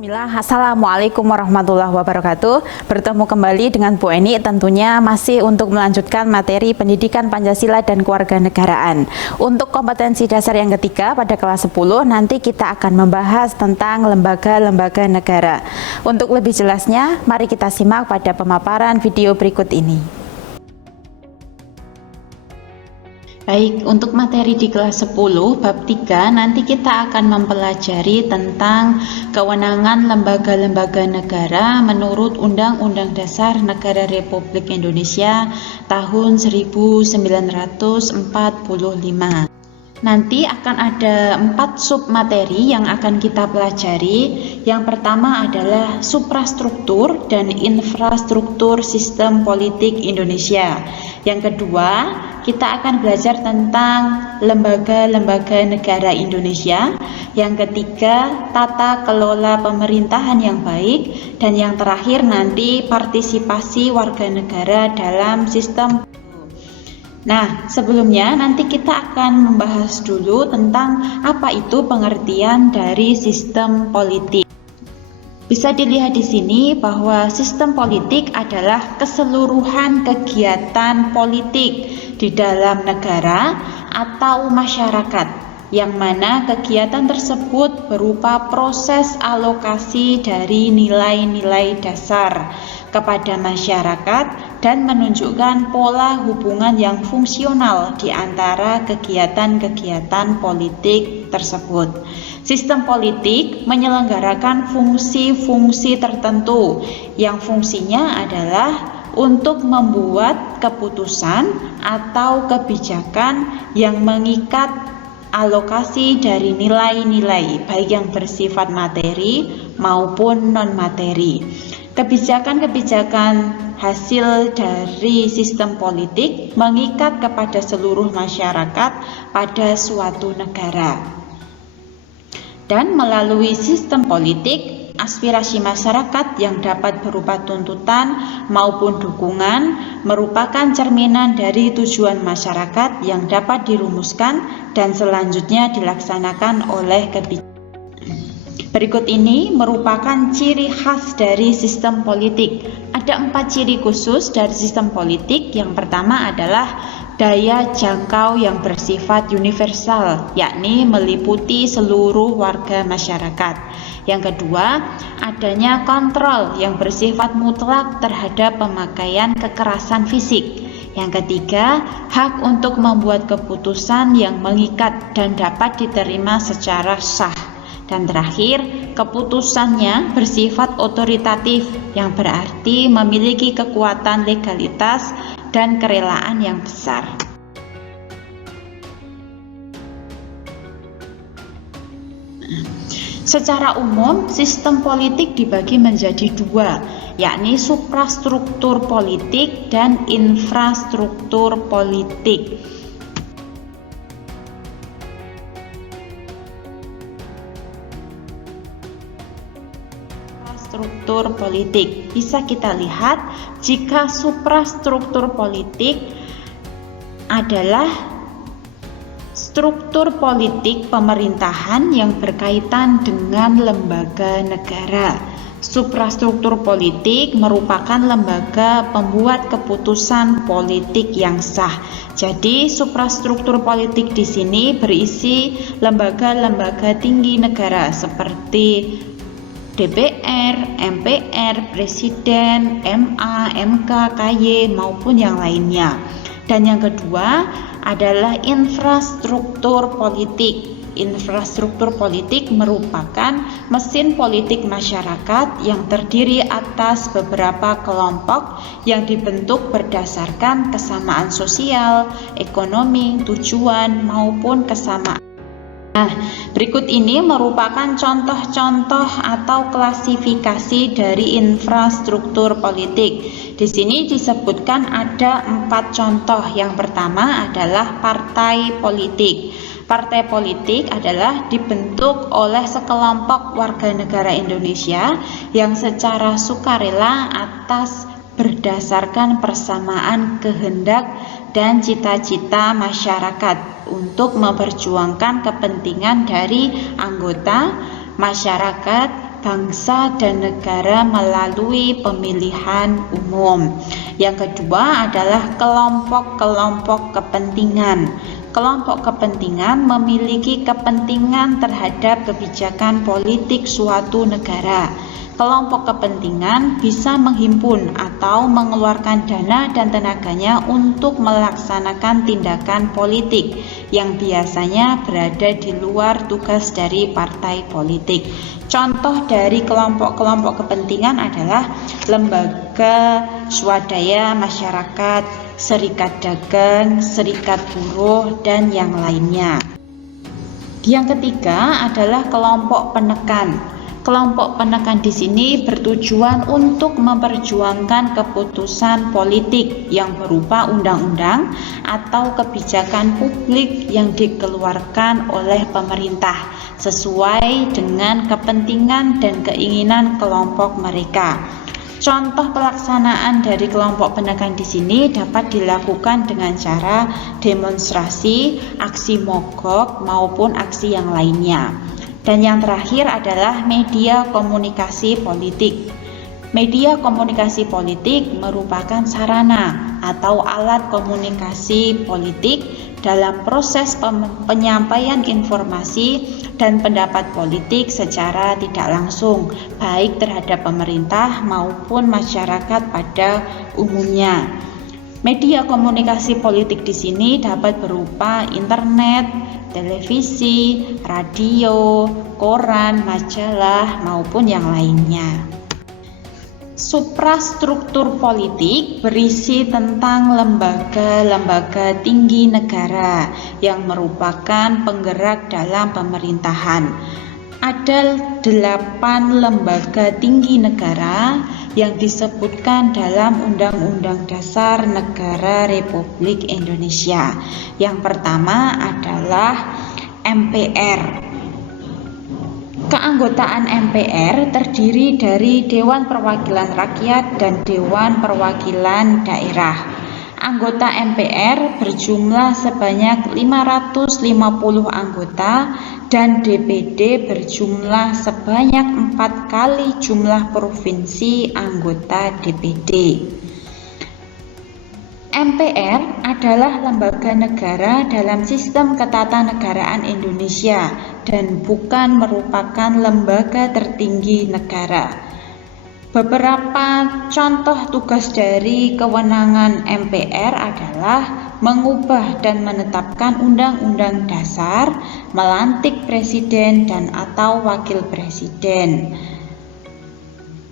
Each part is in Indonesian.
Bismillah, Assalamualaikum warahmatullahi wabarakatuh. Bertemu kembali dengan Bu Eni, tentunya masih untuk melanjutkan materi pendidikan Pancasila dan kewarganegaraan. Untuk kompetensi dasar yang ketiga pada kelas 10, nanti kita akan membahas tentang lembaga-lembaga negara. Untuk lebih jelasnya, mari kita simak pada pemaparan video berikut ini. Baik, untuk materi di kelas 10 bab 3 nanti kita akan mempelajari tentang kewenangan lembaga-lembaga negara menurut Undang-Undang Dasar Negara Republik Indonesia tahun 1945. Nanti akan ada 4 submateri yang akan kita pelajari. Yang pertama adalah suprastruktur dan infrastruktur sistem politik Indonesia. Yang kedua, kita akan belajar tentang lembaga-lembaga negara Indonesia. Yang ketiga, tata kelola pemerintahan yang baik. Dan yang terakhir nanti partisipasi warga negara dalam sistem. Nah, sebelumnya nanti kita akan membahas dulu tentang apa itu pengertian dari sistem politik. Bisa dilihat di sini bahwa sistem politik adalah keseluruhan kegiatan politik di dalam negara atau masyarakat, yang mana kegiatan tersebut berupa proses alokasi dari nilai-nilai dasar kepada masyarakat dan menunjukkan pola hubungan yang fungsional di antara kegiatan-kegiatan politik tersebut. Sistem politik menyelenggarakan fungsi-fungsi tertentu yang fungsinya adalah untuk membuat keputusan atau kebijakan yang mengikat alokasi dari nilai-nilai baik yang bersifat materi maupun non-materi. Kebijakan-kebijakan hasil dari sistem politik mengikat kepada seluruh masyarakat pada suatu negara. Dan melalui sistem politik, aspirasi masyarakat yang dapat berupa tuntutan maupun dukungan merupakan cerminan dari tujuan masyarakat yang dapat dirumuskan dan selanjutnya dilaksanakan oleh kebijakan. Berikut ini merupakan ciri khas dari sistem politik. Ada 4 ciri khusus dari sistem politik. Yang pertama adalah daya jangkau yang bersifat universal, yakni meliputi seluruh warga masyarakat. Yang kedua, adanya kontrol yang bersifat mutlak terhadap pemakaian kekerasan fisik. Yang ketiga, hak untuk membuat keputusan yang mengikat dan dapat diterima secara sah. Dan terakhir, keputusannya bersifat otoritatif yang berarti memiliki kekuatan legalitas dan kerelaan yang besar. Secara umum, sistem politik dibagi menjadi 2, yakni suprastruktur politik dan infrastruktur politik. Struktur politik bisa kita lihat jika suprastruktur politik adalah struktur politik pemerintahan yang berkaitan dengan lembaga negara. Suprastruktur politik merupakan lembaga pembuat keputusan politik yang sah. Jadi suprastruktur politik di sini berisi lembaga-lembaga tinggi negara seperti DPR, MPR, Presiden, MA, MK, KY maupun yang lainnya. Dan yang kedua adalah infrastruktur politik. Infrastruktur politik merupakan mesin politik masyarakat yang terdiri atas beberapa kelompok yang dibentuk berdasarkan kesamaan sosial, ekonomi, tujuan maupun kesamaan. Nah, berikut ini merupakan contoh-contoh atau klasifikasi dari infrastruktur politik. Di sini disebutkan ada 4 contoh. Yang pertama adalah partai politik. Partai politik adalah dibentuk oleh sekelompok warga negara Indonesia yang secara sukarela atas berdasarkan persamaan kehendak dan cita-cita masyarakat untuk memperjuangkan kepentingan dari anggota masyarakat bangsa dan negara melalui pemilihan umum. Yang kedua adalah kelompok-kelompok kepentingan. Kelompok kepentingan memiliki kepentingan terhadap kebijakan politik suatu negara. Kelompok kepentingan bisa menghimpun atau mengeluarkan dana dan tenaganya untuk melaksanakan tindakan politik yang biasanya berada di luar tugas dari partai politik. Contoh dari kelompok-kelompok kepentingan adalah lembaga swadaya masyarakat, serikat dagang, serikat buruh, dan yang lainnya. Yang ketiga adalah kelompok penekan. Kelompok penekan di sini bertujuan untuk memperjuangkan keputusan politik yang berupa undang-undang atau kebijakan publik yang dikeluarkan oleh pemerintah sesuai dengan kepentingan dan keinginan kelompok mereka. Contoh pelaksanaan dari kelompok penekan di sini dapat dilakukan dengan cara demonstrasi, aksi mogok, maupun aksi yang lainnya. Dan yang terakhir adalah media komunikasi politik. Media komunikasi politik merupakan sarana atau alat komunikasi politik dalam proses penyampaian informasi dan pendapat politik secara tidak langsung, baik terhadap pemerintah maupun masyarakat pada umumnya. Media komunikasi politik di sini dapat berupa internet, televisi, radio, koran, majalah, maupun yang lainnya. Suprastruktur politik berisi tentang lembaga-lembaga tinggi negara yang merupakan penggerak dalam pemerintahan. Ada 8 lembaga tinggi negara yang disebutkan dalam Undang-Undang Dasar Negara Republik Indonesia. Yang pertama adalah MPR. Keanggotaan MPR terdiri dari Dewan Perwakilan Rakyat dan Dewan Perwakilan Daerah. Anggota MPR berjumlah sebanyak 550 anggota dan DPD berjumlah sebanyak 4 kali jumlah provinsi anggota DPD. MPR adalah lembaga negara dalam sistem ketatanegaraan Indonesia dan bukan merupakan lembaga tertinggi negara. Beberapa contoh tugas dari kewenangan MPR adalah mengubah dan menetapkan undang-undang dasar, melantik presiden dan atau wakil presiden.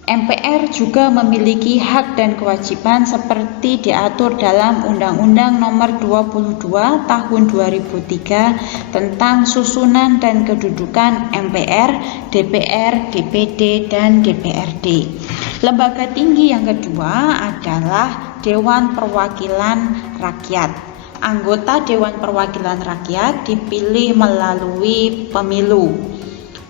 MPR juga memiliki hak dan kewajiban seperti diatur dalam Undang-Undang Nomor 22 Tahun 2003 tentang susunan dan kedudukan MPR, DPR, DPD, dan DPRD. Lembaga tinggi yang kedua adalah Dewan Perwakilan Rakyat. Anggota Dewan Perwakilan Rakyat dipilih melalui pemilu.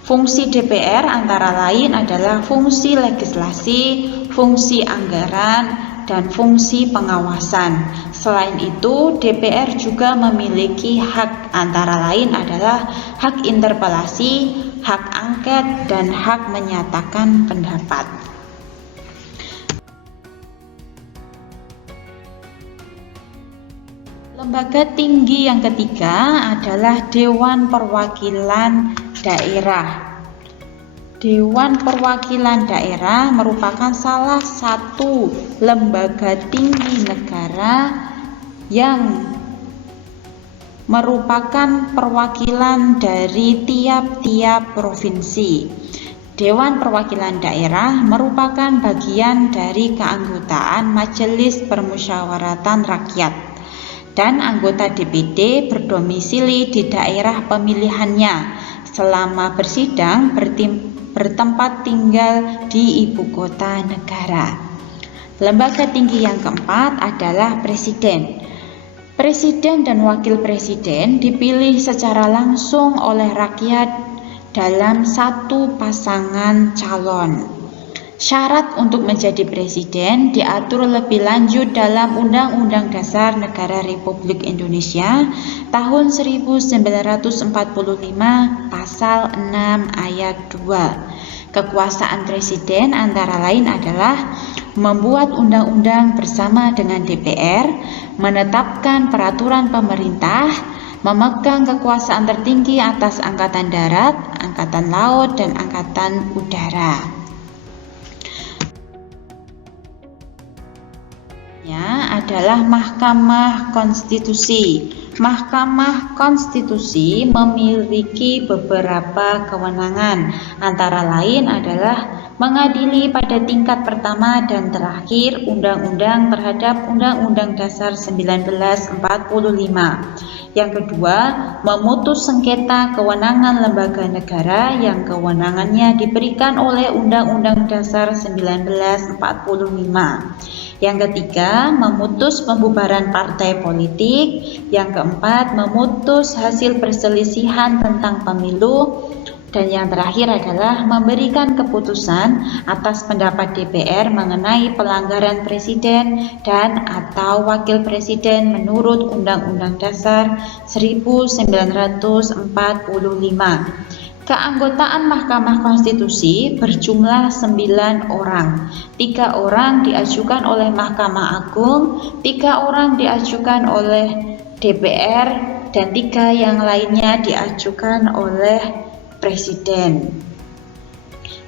Fungsi DPR antara lain adalah fungsi legislasi, fungsi anggaran, dan fungsi pengawasan. Selain itu, DPR juga memiliki hak antara lain adalah hak interpelasi, hak angket, dan hak menyatakan pendapat. Lembaga tinggi yang ketiga adalah Dewan Perwakilan Daerah. Dewan Perwakilan Daerah merupakan salah satu lembaga tinggi negara yang merupakan perwakilan dari tiap-tiap provinsi. Dewan Perwakilan Daerah merupakan bagian dari keanggotaan Majelis Permusyawaratan Rakyat, dan anggota DPD berdomisili di daerah pemilihannya selama bersidang bertempat tinggal di ibu kota negara. Lembaga tinggi yang keempat adalah Presiden. Presiden dan Wakil Presiden dipilih secara langsung oleh rakyat dalam satu pasangan calon. Syarat untuk menjadi presiden diatur lebih lanjut dalam Undang-Undang Dasar Negara Republik Indonesia tahun 1945 pasal 6 ayat 2. Kekuasaan presiden antara lain adalah membuat undang-undang bersama dengan DPR, menetapkan peraturan pemerintah, memegang kekuasaan tertinggi atas angkatan darat, angkatan laut, dan angkatan udara. Adalah Mahkamah Konstitusi. Mahkamah Konstitusi memiliki beberapa kewenangan, antara lain adalah mengadili pada tingkat pertama dan terakhir undang-undang terhadap Undang-Undang Dasar 1945. Yang kedua, memutus sengketa kewenangan lembaga negara yang kewenangannya diberikan oleh Undang-Undang Dasar 1945. Yang ketiga, memutus pembubaran partai politik. Yang keempat, memutus hasil perselisihan tentang pemilu. Dan yang terakhir adalah memberikan keputusan atas pendapat DPR mengenai pelanggaran presiden dan atau wakil presiden menurut Undang-Undang Dasar 1945. Keanggotaan Mahkamah Konstitusi berjumlah 9 orang. 3 orang diajukan oleh Mahkamah Agung, 3 orang diajukan oleh DPR, dan 3 yang lainnya diajukan oleh Presiden.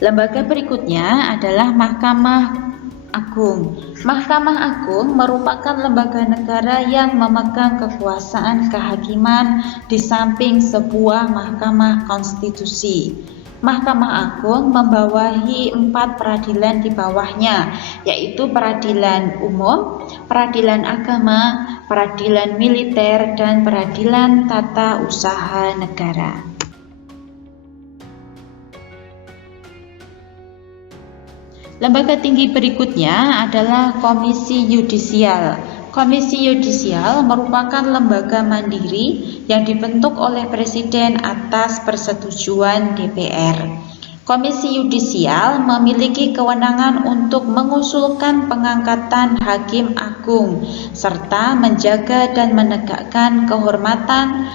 Lembaga berikutnya adalah Mahkamah Agung. Mahkamah Agung merupakan lembaga negara yang memegang kekuasaan kehakiman di samping sebuah mahkamah konstitusi. Mahkamah Agung membawahi 4 peradilan di bawahnya, yaitu peradilan umum, peradilan agama, peradilan militer, dan peradilan tata usaha negara. Lembaga tinggi berikutnya adalah Komisi Yudisial. Komisi Yudisial merupakan lembaga mandiri yang dibentuk oleh Presiden atas persetujuan DPR. Komisi Yudisial memiliki kewenangan untuk mengusulkan pengangkatan hakim agung serta menjaga dan menegakkan kehormatan,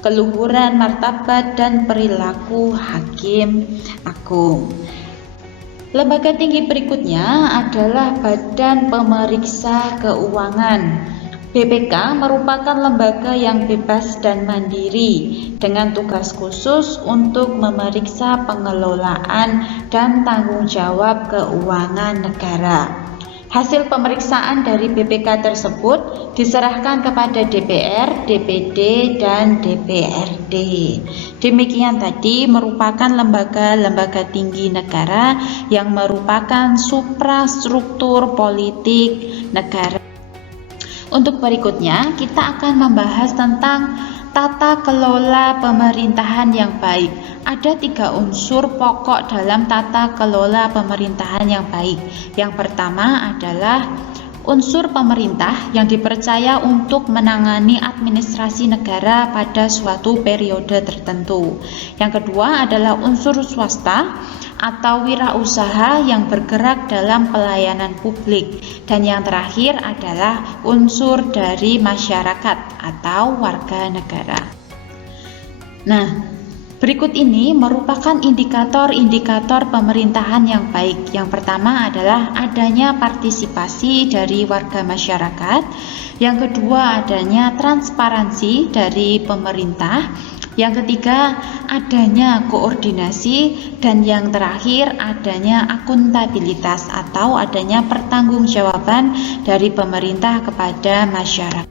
keluhuran, martabat, dan perilaku hakim agung. Lembaga tinggi berikutnya adalah Badan Pemeriksa Keuangan. BPK merupakan lembaga yang bebas dan mandiri dengan tugas khusus untuk memeriksa pengelolaan dan tanggung jawab keuangan negara. Hasil pemeriksaan dari BPK tersebut diserahkan kepada DPR, DPD, dan DPRD. Demikian tadi merupakan lembaga-lembaga tinggi negara yang merupakan suprastruktur politik negara. Untuk berikutnya, kita akan membahas tentang tata kelola pemerintahan yang baik. Ada 3 unsur pokok dalam tata kelola pemerintahan yang baik. Yang pertama adalah unsur pemerintah yang dipercaya untuk menangani administrasi negara pada suatu periode tertentu. Yang kedua adalah unsur swasta atau wirausaha yang bergerak dalam pelayanan publik. Dan yang terakhir adalah unsur dari masyarakat atau warga negara. Nah, berikut ini merupakan indikator-indikator pemerintahan yang baik. Yang pertama adalah adanya partisipasi dari warga masyarakat. Yang kedua adanya transparansi dari pemerintah. Yang ketiga adanya koordinasi. Dan yang terakhir adanya akuntabilitas atau adanya pertanggungjawaban dari pemerintah kepada masyarakat.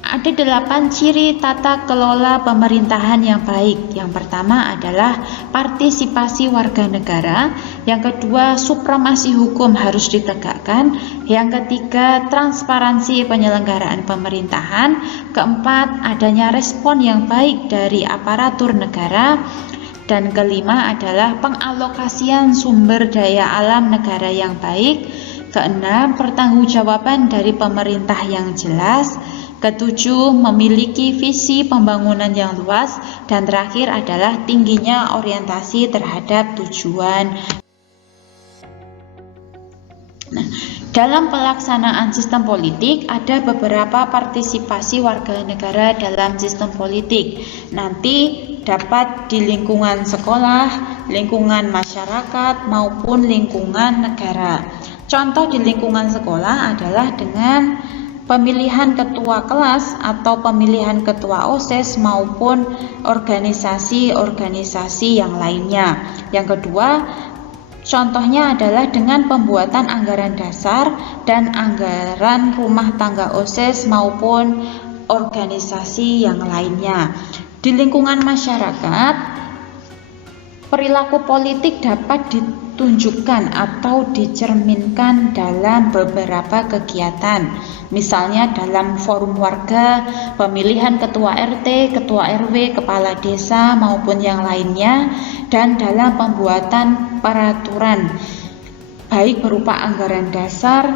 Ada 8 ciri tata kelola pemerintahan yang baik. Yang pertama adalah partisipasi warga negara. Yang kedua, supremasi hukum harus ditegakkan. Yang ketiga, transparansi penyelenggaraan pemerintahan. Keempat, adanya respon yang baik dari aparatur negara. Dan kelima adalah pengalokasian sumber daya alam negara yang baik. Keenam, pertanggungjawaban dari pemerintah yang jelas. Ketujuh, memiliki visi pembangunan yang luas. Dan terakhir adalah tingginya orientasi terhadap tujuan. Nah, dalam pelaksanaan sistem politik ada beberapa partisipasi warga negara dalam sistem politik. Nanti dapat di lingkungan sekolah, lingkungan masyarakat, maupun lingkungan negara. Contoh di lingkungan sekolah adalah dengan pemilihan ketua kelas atau pemilihan ketua OSIS maupun organisasi-organisasi yang lainnya. Yang kedua, contohnya adalah dengan pembuatan anggaran dasar dan anggaran rumah tangga OSIS maupun organisasi yang lainnya. Di lingkungan masyarakat, perilaku politik dapat ditunjukkan atau dicerminkan dalam beberapa kegiatan, misalnya dalam forum warga, pemilihan ketua RT, ketua RW, kepala desa, maupun yang lainnya, dan dalam pembuatan peraturan, baik berupa anggaran dasar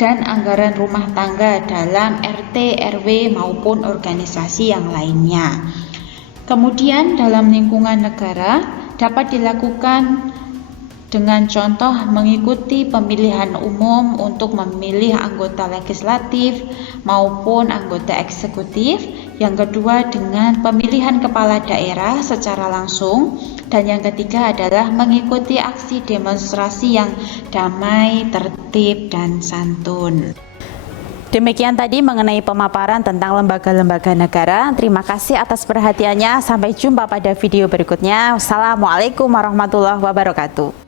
dan anggaran rumah tangga dalam RT, RW, maupun organisasi yang lainnya. Kemudian dalam lingkungan negara dapat dilakukan dengan contoh mengikuti pemilihan umum untuk memilih anggota legislatif maupun anggota eksekutif. Yang kedua dengan pemilihan kepala daerah secara langsung. Dan yang ketiga adalah mengikuti aksi demonstrasi yang damai, tertib, dan santun. Demikian tadi mengenai pemaparan tentang lembaga-lembaga negara. Terima kasih atas perhatiannya. Sampai jumpa pada video berikutnya. Wassalamualaikum warahmatullahi wabarakatuh.